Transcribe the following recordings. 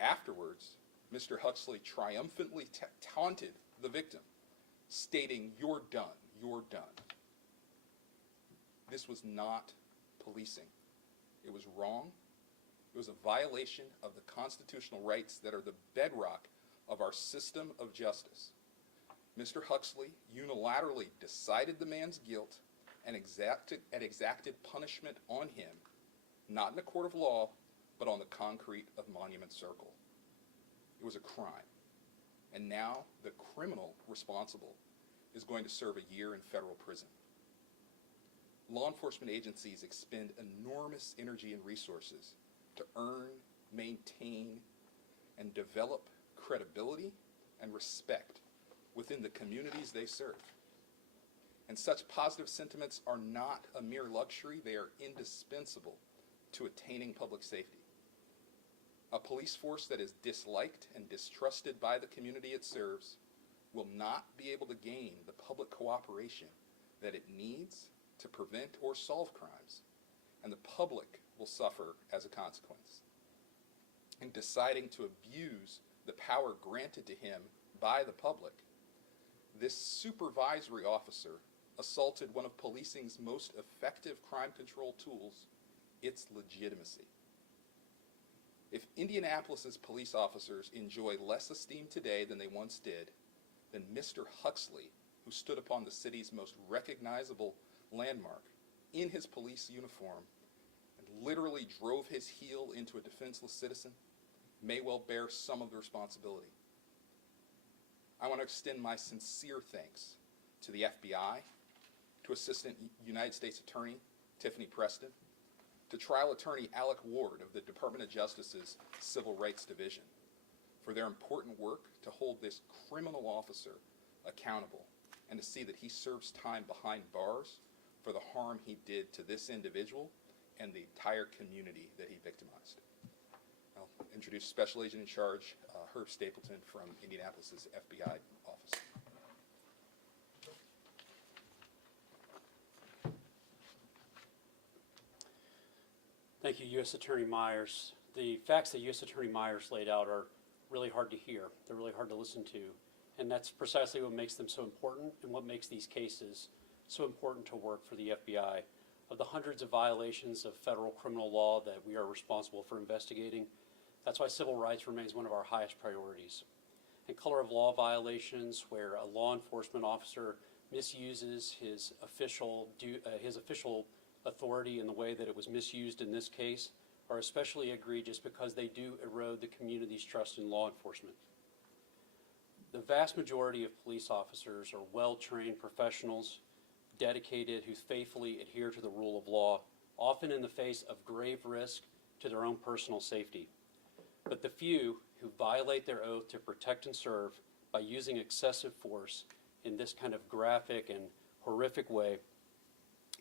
Afterwards, Mr. Huxley triumphantly taunted the victim, stating, "You're done, you're done." This was not policing. It was wrong. It was a violation of the constitutional rights that are the bedrock of our system of justice. Mr. Huxley unilaterally decided the man's guilt and exacted punishment on him, not in a court of law, but on the concrete of Monument Circle. It was a crime. And now the criminal responsible is going to serve a year in federal prison. Law enforcement agencies expend enormous energy and resources to earn, maintain, and develop credibility and respect within the communities they serve. And such positive sentiments are not a mere luxury, they are indispensable to attaining public safety. A police force that is disliked and distrusted by the community it serves will not be able to gain the public cooperation that it needs to prevent or solve crimes, and the public will suffer as a consequence. In deciding to abuse the power granted to him by the public, this supervisory officer assaulted one of policing's most effective crime control tools, its legitimacy. If Indianapolis's police officers enjoy less esteem today than they once did, then Mr. Huxley, who stood upon the city's most recognizable landmark in his police uniform and literally drove his heel into a defenseless citizen, may well bear some of the responsibility. I want to extend my sincere thanks to the FBI, to Assistant United States Attorney Tiffany Preston, to Trial Attorney Alec Ward of the Department of Justice's Civil Rights Division for their important work to hold this criminal officer accountable and to see that he serves time behind bars for the harm he did to this individual and the entire community that he victimized. I'll introduce Special Agent in Charge Herb Stapleton from Indianapolis's FBI office. Thank you, U.S. Attorney Myers. The facts that U.S. Attorney Myers laid out are really hard to hear. They're really hard to listen to. And that's precisely what makes them so important and what makes these cases so important to work for the FBI. Of the hundreds of violations of federal criminal law that we are responsible for investigating, that's why civil rights remains one of our highest priorities. And color of law violations where a law enforcement officer misuses his official authority in the way that it was misused in this case are especially egregious because they do erode the community's trust in law enforcement. The vast majority of police officers are well-trained professionals, dedicated, who faithfully adhere to the rule of law, often in the face of grave risk to their own personal safety. But the few who violate their oath to protect and serve by using excessive force in this kind of graphic and horrific way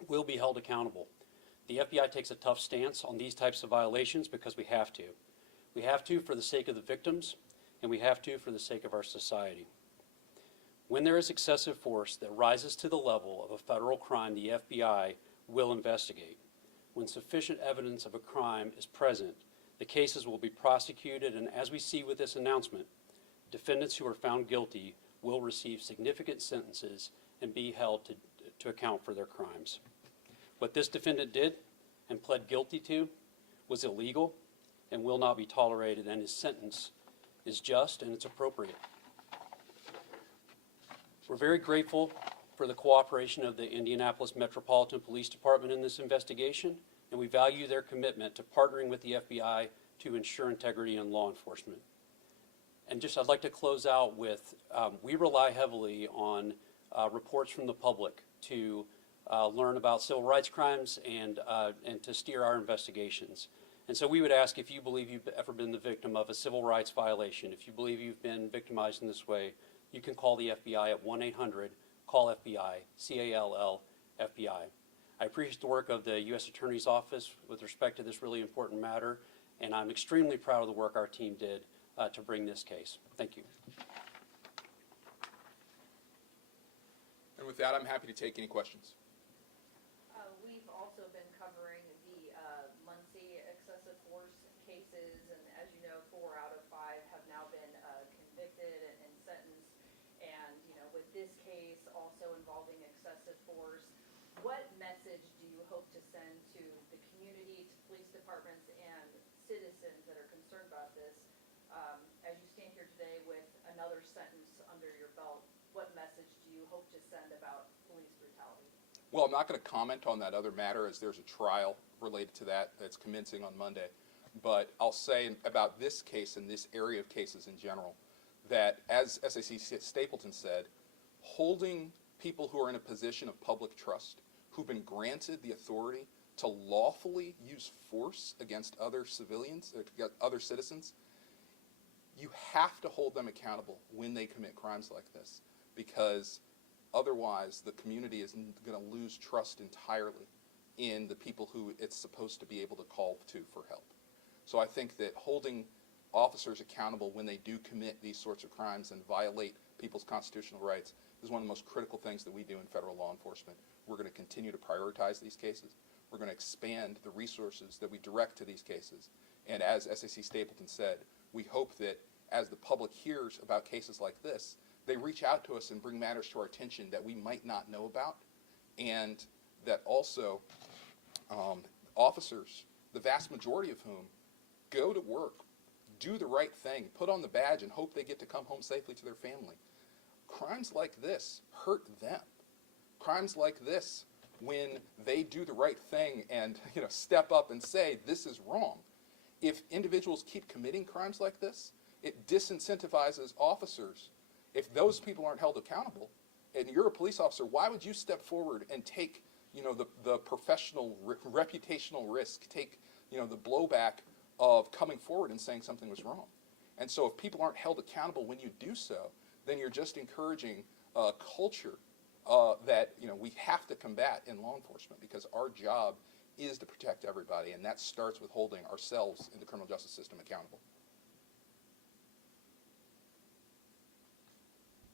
will be held accountable. The FBI takes a tough stance on these types of violations because we have to. We have to for the sake of the victims, and we have to for the sake of our society. When there is excessive force that rises to the level of a federal crime, the FBI will investigate. When sufficient evidence of a crime is present, the cases will be prosecuted, and as we see with this announcement, defendants who are found guilty will receive significant sentences and be held to account for their crimes. What this defendant did and pled guilty to was illegal and will not be tolerated, and his sentence is just and it's appropriate. We're very grateful for the cooperation of the Indianapolis Metropolitan Police Department in this investigation, and we value their commitment to partnering with the FBI to ensure integrity in law enforcement. And I'd like to close out with, we rely heavily on reports from the public to learn about civil rights crimes and to steer our investigations. And so we would ask, if you believe you've ever been the victim of a civil rights violation, if you believe you've been victimized in this way, you can call the FBI at 1-800-CALL-FBI, C-A-L-L-FBI. I appreciate the work of the U.S. Attorney's Office with respect to this really important matter, and I'm extremely proud of the work our team did to bring this case. Thank you. And with that, I'm happy to take any questions. We've also been covering the Muncie excessive force cases, and as you know, 4 out of this case also involving excessive force, what message do you hope to send to the community, to police departments, and citizens that are concerned about this? As you stand here today with another sentence under your belt, what message do you hope to send about police brutality? Well, I'm not going to comment on that other matter, as there's a trial related to that that's commencing on Monday. But I'll say about this case and this area of cases in general, that as SAC Stapleton said, holding people who are in a position of public trust, who've been granted the authority to lawfully use force against other civilians, other citizens, you have to hold them accountable when they commit crimes like this, because otherwise the community is going to lose trust entirely in the people who it's supposed to be able to call to for help. So I think that holding officers accountable when they do commit these sorts of crimes and violate people's constitutional rights is one of the most critical things that we do in federal law enforcement. We're going to continue to prioritize these cases. We're going to expand the resources that we direct to these cases. And as SAC Stapleton said, we hope that as the public hears about cases like this, they reach out to us and bring matters to our attention that we might not know about, and that also officers, the vast majority of whom go to work, do the right thing, put on the badge, and hope they get to come home safely to their family. Crimes like this hurt them. Crimes like this, when they do the right thing and step up and say, this is wrong. If individuals keep committing crimes like this, it disincentivizes officers. If those people aren't held accountable, and you're a police officer, why would you step forward and take the professional reputational risk, take the blowback of coming forward and saying something was wrong? And so if people aren't held accountable when you do so, then you're just encouraging a culture that we have to combat in law enforcement, because our job is to protect everybody, and that starts with holding ourselves in the criminal justice system accountable.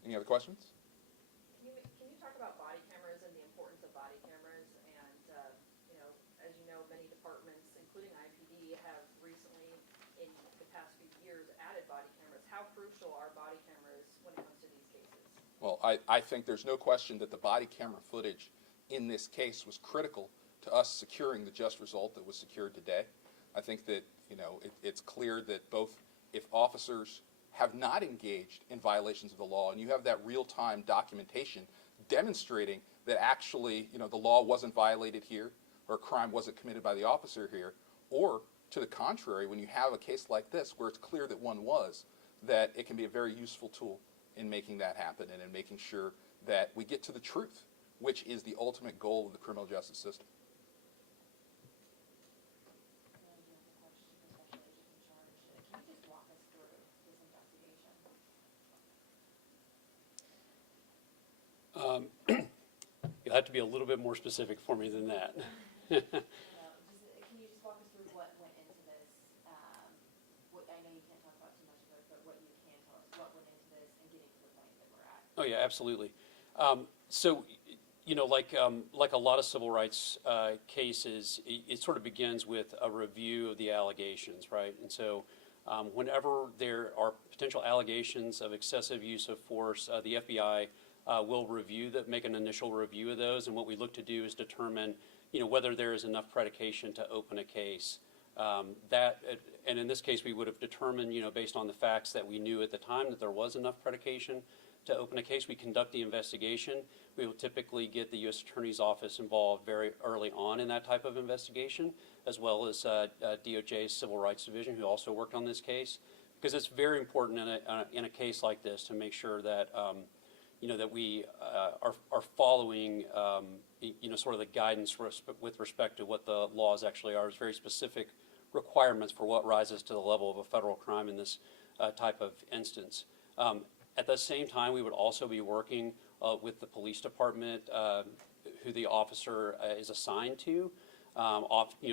Any other questions? Can you talk about body cameras and the importance of body cameras? And as you know, many departments, including IMPD, have recently, in the past few years, added body cameras. How crucial are body cameras when it comes to these cases? Well, I think there's no question that the body camera footage in this case was critical to us securing the just result that was secured today. I think that it's clear that both if officers have not engaged in violations of the law, and you have that real-time documentation demonstrating that actually the law wasn't violated here, or a crime wasn't committed by the officer here, or to the contrary, when you have a case like this where it's clear that one was, that it can be a very useful tool in making that happen and in making sure that we get to the truth, which is the ultimate goal of the criminal justice system. Can you just walk us through this investigation? You'll have to be a little bit more specific for me than that. Can you just walk us through what went into this? I know you can't talk about too much of it, but what you can tell us, what went into this and getting to the point that we're at. Oh yeah, absolutely. So, like a lot of civil rights cases, it sort of begins with a review of the allegations, right? And so, whenever there are potential allegations of excessive use of force, the FBI will make an initial review of those, and what we look to do is determine, whether there is enough predication to open a case. And in this case, we would have determined, based on the facts that we knew at the time, that there was enough predication to open a case. We conduct the investigation. We will typically get the U.S. Attorney's Office involved very early on in that type of investigation, as well as DOJ's Civil Rights Division, who also worked on this case, because it's very important in a case like this to make sure that that we are following sort of the guidance with respect to what the laws actually are. There's very specific requirements for what rises to the level of a federal crime in this type of instance. At the same time, we would also be working with the police department, who the officer is assigned to,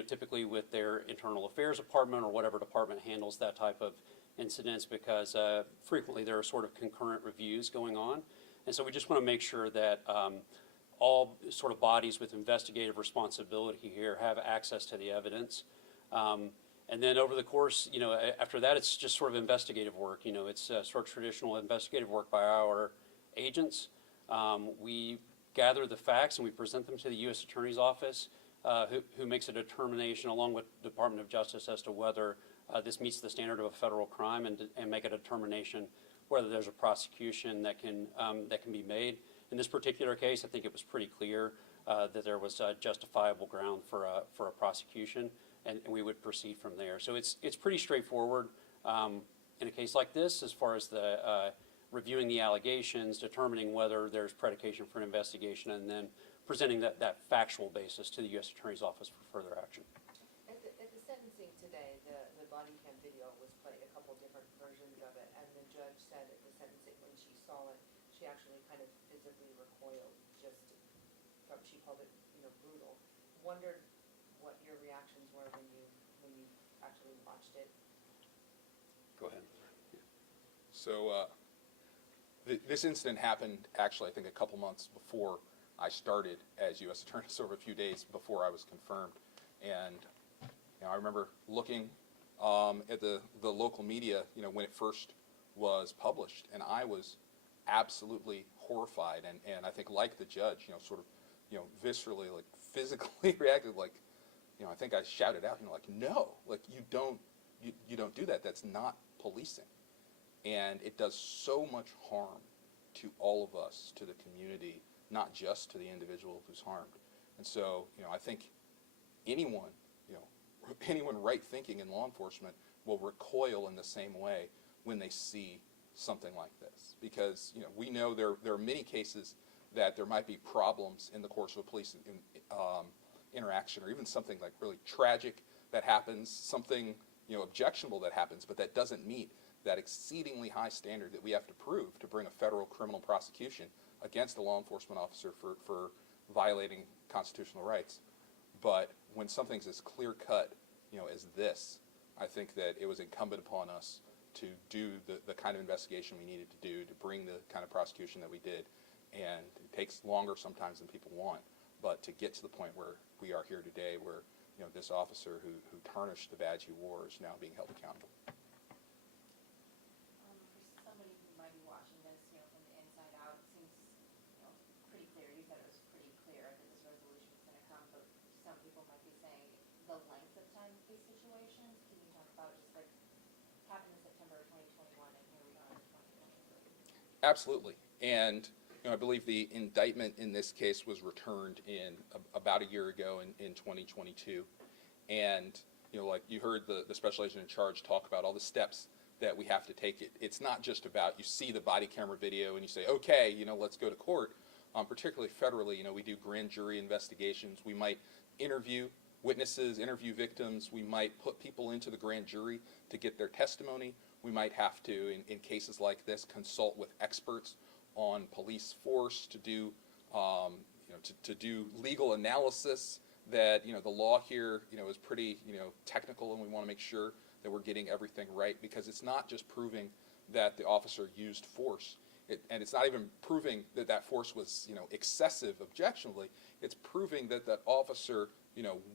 typically with their internal affairs department or whatever department handles that type of incidents, because frequently there are sort of concurrent reviews going on. And so we just want to make sure that all sort of bodies with investigative responsibility here have access to the evidence. And then over the course, after that, it's just sort of investigative work. It's sort of traditional investigative work by our agents. We gather the facts and we present them to the U.S. Attorney's Office, who makes a determination along with the Department of Justice as to whether this meets the standard of a federal crime and make a determination whether there's a prosecution that can be made. In this particular case, I think it was pretty clear that there was justifiable ground for a prosecution, and we would proceed from there. So it's pretty straightforward in a case like this, as far as the reviewing the allegations, determining whether there's predication for an investigation, and then presenting that factual basis to the U.S. Attorney's Office for further action. At the sentencing today, the body cam video was played, a couple different versions of it, and the judge said at the sentencing when she saw it, she actually kind of physically recoiled, just from, she called it, brutal. Wondered what your reactions were when you actually watched it. Go ahead. So this incident happened actually, I think, a couple months before I started as U.S. Attorney, sort of a few days before I was confirmed. And I remember looking at the local media, when it first was published, and I was absolutely horrified. And I think, like the judge, sort of, viscerally, like physically reacted, like, I think I shouted out, like, no, like you don't do that. That's not policing. And it does so much harm to all of us, to the community, not just to the individual who's harmed. And so, I think anyone right thinking in law enforcement will recoil in the same way when they see something like this. Because, we know there are many cases that there might be problems in the course of a police interaction, or even something like really tragic that happens, something, objectionable that happens, but that doesn't meet that exceedingly high standard that we have to prove to bring a federal criminal prosecution against a law enforcement officer for violating constitutional rights. But when something's as clear-cut, as this, I think that it was incumbent upon us to do the kind of investigation we needed to do to bring the kind of prosecution that we did. And it takes longer sometimes than people want, but to get to the point where we are here today, where this officer who tarnished the badge he wore is now being held accountable. For somebody who might be watching this, from the inside out, it seems, pretty clear. You said it was pretty clear that this resolution was going to come, but some people might be saying the length of time of these situations. Can you talk about just like happened in September of 2021 and here we are in 2023? Absolutely. And I believe the indictment in this case was returned in about a year ago in 2022. And, like you heard the special agent in charge talk about all the steps that we have to take. It's not just about you see the body camera video and you say, okay, let's go to court. Particularly federally, we do grand jury investigations. We might interview witnesses, interview victims. We might put people into the grand jury to get their testimony. We might have to, in cases like this, consult with experts on police force to do, to do legal analysis. That the law here, is pretty, technical, and we want to make sure that we're getting everything right, because it's not just proving that the officer used force, and it's not even proving that that force was, excessive objectionably. It's proving that that officer,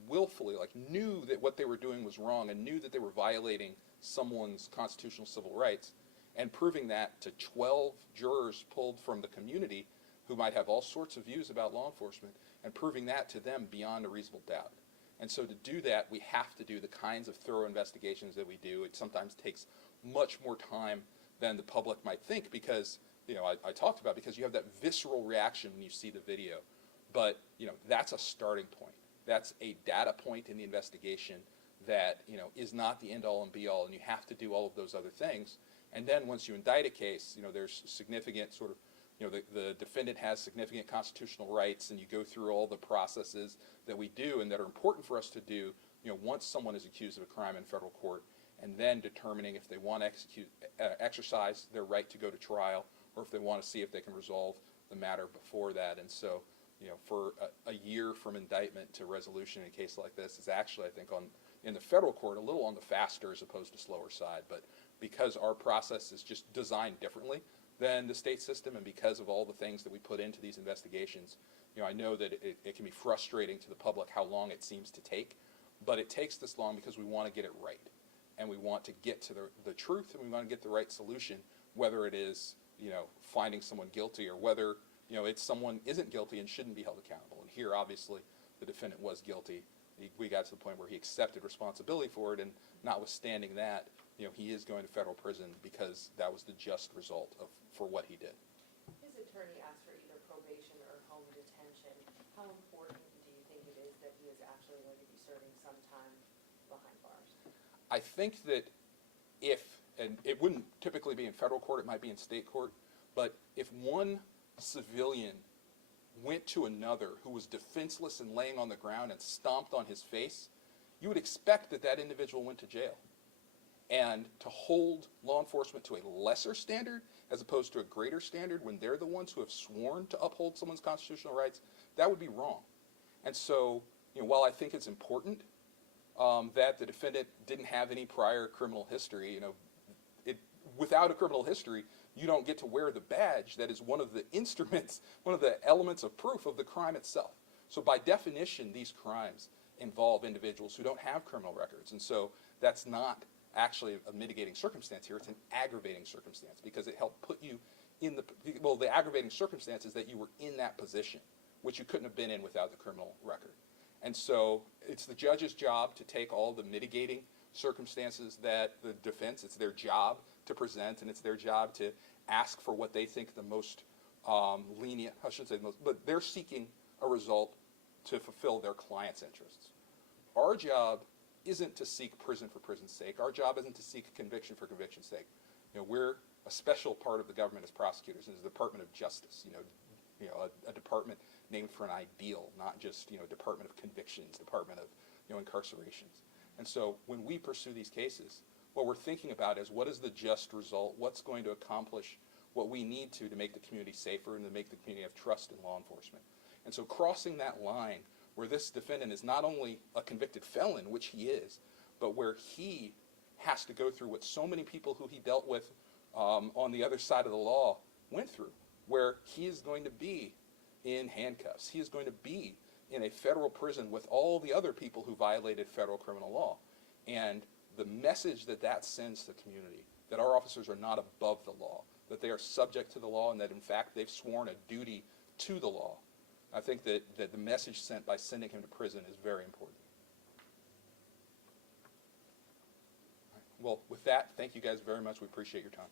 willfully, like, knew that what they were doing was wrong and knew that they were violating someone's constitutional civil rights, and proving that to 12 jurors pulled from the community who might have all sorts of views about law enforcement, and proving that to them beyond a reasonable doubt. And so to do that, we have to do the kinds of thorough investigations that we do. It sometimes takes much more time than the public might think, because, I talked about, because you have that visceral reaction when you see the video. But, that's a starting point. That's a data point in the investigation that, is not the end-all and be-all, and you have to do all of those other things. And then once you indict a case, there's significant sort of, the defendant has significant constitutional rights, and you go through all the processes that we do and that are important for us to do, once someone is accused of a crime in federal court, and then determining if they want to exercise their right to go to trial, or if they want to see if they can resolve the matter before that. And so, for a year from indictment to resolution in a case like this is actually, I think, in the federal court, a little on the faster as opposed to slower side. But because our process is just designed differently than the state system, and because of all the things that we put into these investigations, I know that it can be frustrating to the public how long it seems to take, but it takes this long because we want to get it right, and we want to get to the truth, and we want to get the right solution, whether it is, finding someone guilty, or whether, if someone isn't guilty and shouldn't be held accountable. And here, obviously, the defendant was guilty. We got to the point where he accepted responsibility for it, and notwithstanding that, he is going to federal prison because that was the just result for what he did. His attorney asked for either probation or home detention. How important do you think it is that he is actually going to be serving some time behind bars? I think that and it wouldn't typically be in federal court, it might be in state court, but if one civilian went to another who was defenseless and laying on the ground and stomped on his face, you would expect that that individual went to jail. And to hold law enforcement to a lesser standard as opposed to a greater standard when they're the ones who have sworn to uphold someone's constitutional rights, that would be wrong. And so, while I think it's important that the defendant didn't have any prior criminal history, without a criminal history, you don't get to wear the badge that is one of the instruments, one of the elements of proof of the crime itself. So by definition, these crimes involve individuals who don't have criminal records. And so that's not actually a mitigating circumstance here, it's an aggravating circumstance because it helped put you in the aggravating circumstance is that you were in that position, which you couldn't have been in without the criminal record. And so it's the judge's job to take all the mitigating circumstances that the defense, it's their job to present, and it's their job to ask for what they think the most lenient, I shouldn't say the most, but they're seeking a result to fulfill their client's interests. Our job isn't to seek prison for prison's sake. Our job isn't to seek conviction for conviction's sake. We're a special part of the government as prosecutors, and the Department of Justice. A department named for an ideal, not just a Department of Convictions, Department of incarcerations. And so when we pursue these cases, what we're thinking about is what is the just result? What's going to accomplish what we need to make the community safer and to make the community have trust in law enforcement? And so crossing that line where this defendant is not only a convicted felon, which he is, but where he has to go through what so many people who he dealt with on the other side of the law went through, where he is going to be in handcuffs. He is going to be in a federal prison with all the other people who violated federal criminal law. And the message that sends to the community, that our officers are not above the law, that they are subject to the law, and that in fact they've sworn a duty to the law. I think that the message sent by sending him to prison is very important. Well, with that, thank you guys very much. We appreciate your time.